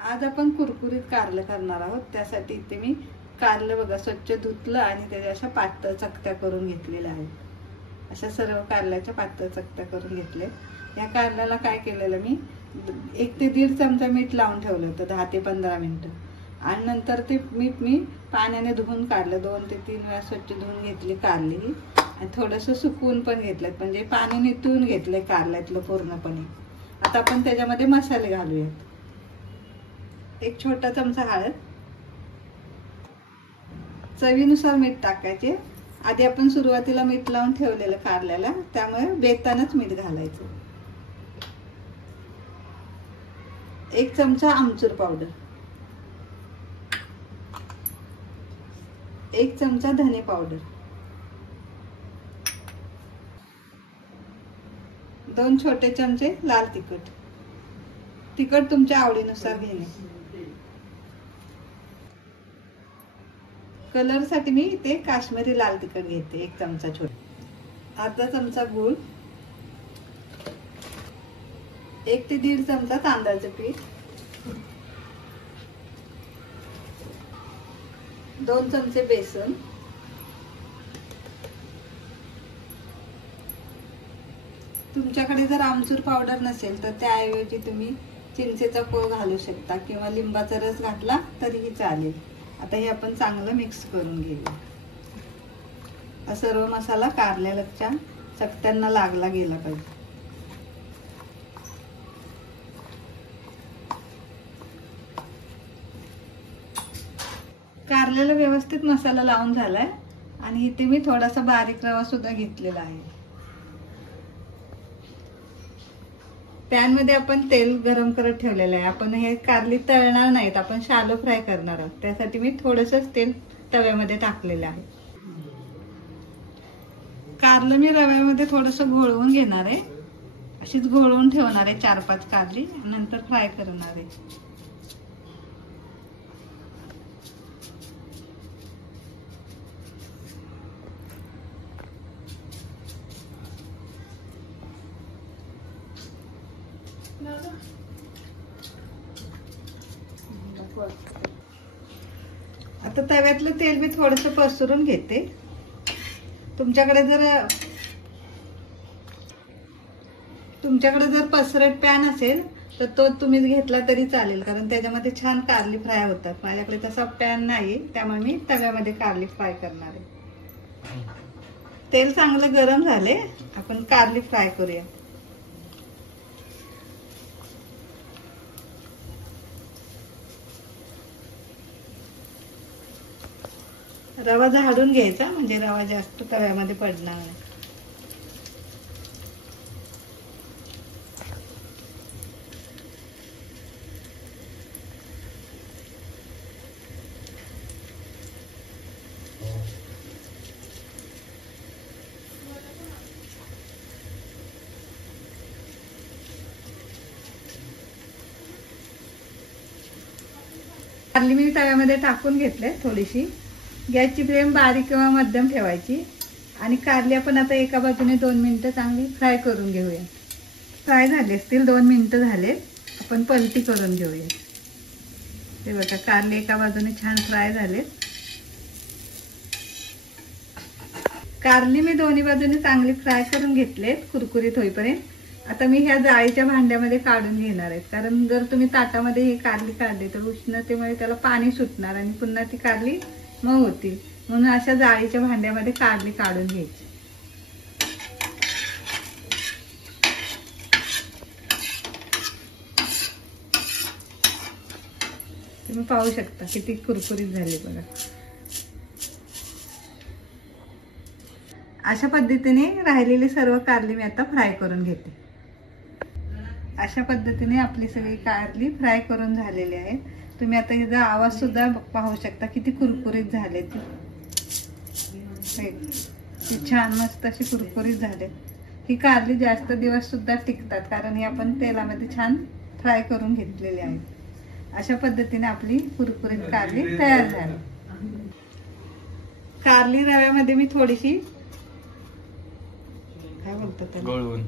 आज आपण कुरकुरीत कारलं करणार आहोत। त्यासाठी इथे मी कारलं बघा स्वच्छ धुतलं आणि त्याच्या अशा पातळ चकत्या करून घेतलेल्या आहेत। अशा सर्व कारल्याच्या पातळ चकत्या करून घेतले। या कारल्याला काय केलेलं मी 1 ते 1.5 चमचा मीठ लावून ठेवलं होतं 10 ते 15 मिनिटं आणि नंतर ते मीठ मी पाण्याने धुवून काढलं। 2 ते 3 वेळा स्वच्छ धुवून घेतली कारली आणि थोडंसं सुकवून पण घेतलं, म्हणजे पाणी निथळून घेतलंय कारल्यातलं पूर्णपणे। आता आपण त्याच्यामध्ये मसाले घालूयात। 1 छोटा चमचा हळद, चवीनुसार मीठ टाकायचे। आधी आपण सुरुवातीला मीठ लावून ठेवलेलं कारल्याला, त्यामुळे बेतानच मीठ घालायचं। 1 चमचा आमचूर पावडर, 1 चमचा धने पावडर, 2 छोटे चमचे लाल तिखट। तिखट तुमच्या आवडीनुसार घेणे। कलर साठी मी इथे काश्मीरी लाल तिखट घेते 1 चमचा छोटा। अर्धा चमचा गूळ, 1 ते 1.5 चमचा तांदळाचे पीठ, 2 चमचे बेसन, तुमच्याकडे जर आमचूर पावडर नसेल तर त्याऐवजी तुम्ही चिंचेचा कोळ घालू शकता किंवा लिंबाचा रस घातला तरीही चालेल। आता हे आपण चांगलं मिक्स करून घेऊया। सर्व मसाला कारल्याच्या चकत्यांना लागला गेला पाहिजे। कारल्याला व्यवस्थित मसाला लावून झालाय आणि इथे मी थोडासा बारीक रवा सुद्धा घेतलेला आहे। पॅन मध्ये आपण तेल गरम करत ठेवलेलं आहे। आपण हे कारली तळणार नाहीत, आपण शालो फ्राय करणार आहोत। त्यासाठी मी थोडंसं तेल तव्यामध्ये टाकलेलं आहे। कारलं मी रव्यामध्ये थोडंसं घोळवून घेणार आहे। अशीच घोळवून ठेवणार आहे 4-5 कारली, नंतर फ्राय करणार आहे। आता तव्यातलं तेल मी थोडंसं पसरून घेते। तुमच्याकडे जर पसरट पॅन असेल तर तो तुम्ही घेतला तरी चालेल, कारण त्याच्यामध्ये छान कारली फ्राय होतात। माझ्याकडे तसा पॅन नाही, त्यामुळे मी तव्यामध्ये कारली फ्राय करणार आहे। तेल चांगलं गरम झाले, आपण कारली फ्राय करूया। रवा झाडून घ्यायचा, म्हणजे रवा जास्त तव्यामध्ये पडणार नाही। कारली मी तव्यामध्ये टाकून घेतले थोडीशी। गॅसची फ्लेम बारीक किंवा मध्यम ठेवायची आणि कारली आपण आता एका बाजूने 2 मिनिटं चांगली फ्राय करून घेऊया। फ्राय झाले असतील, 2 मिनिटं झाले, आपण पलटी करून घेऊया। हे बघा कारली एका बाजूने छान फ्राय झाले। कारली मी दोन्ही बाजूने चांगली फ्राय करून घेतले कुरकुरीत होईपर्यंत। आता मी ह्या जाळीच्या भांड्यामध्ये काढून घेणार आहे, कारण जर तुम्ही ताटामध्ये ही कारली काढली तर उष्णतेमुळे त्याला पाणी सुटणार आणि पुन्हा ती कारली मऊ होती, म्हणून अशा जाळीच्या भांड्यामध्ये कारली काढून घ्यायची। तुम्ही पाहू शकता किती कुरकुरीत झाली बघा। अशा पद्धतीने राहिलेली सर्व कारली मी आता फ्राय करून घेते। अशा पद्धतीने आपली सगळी कारली फ्राय करून झालेली आहे। तुम्ही आता याचा आवाज सुद्धा पाहू शकता किती कुरकुरीत झाले ती छान मस्त अशी कुरकुरीत झाले। ही कारली जास्त दिवस सुद्धा टिकतात, कारण ही आपण तेलामध्ये छान फ्राय करून घेतलेली आहे। अशा पद्धतीने आपली कुरकुरीत कारली तयार झाली। कारली रव्यामध्ये मी थोडीशी काय बोलतात त्याला, घोळवून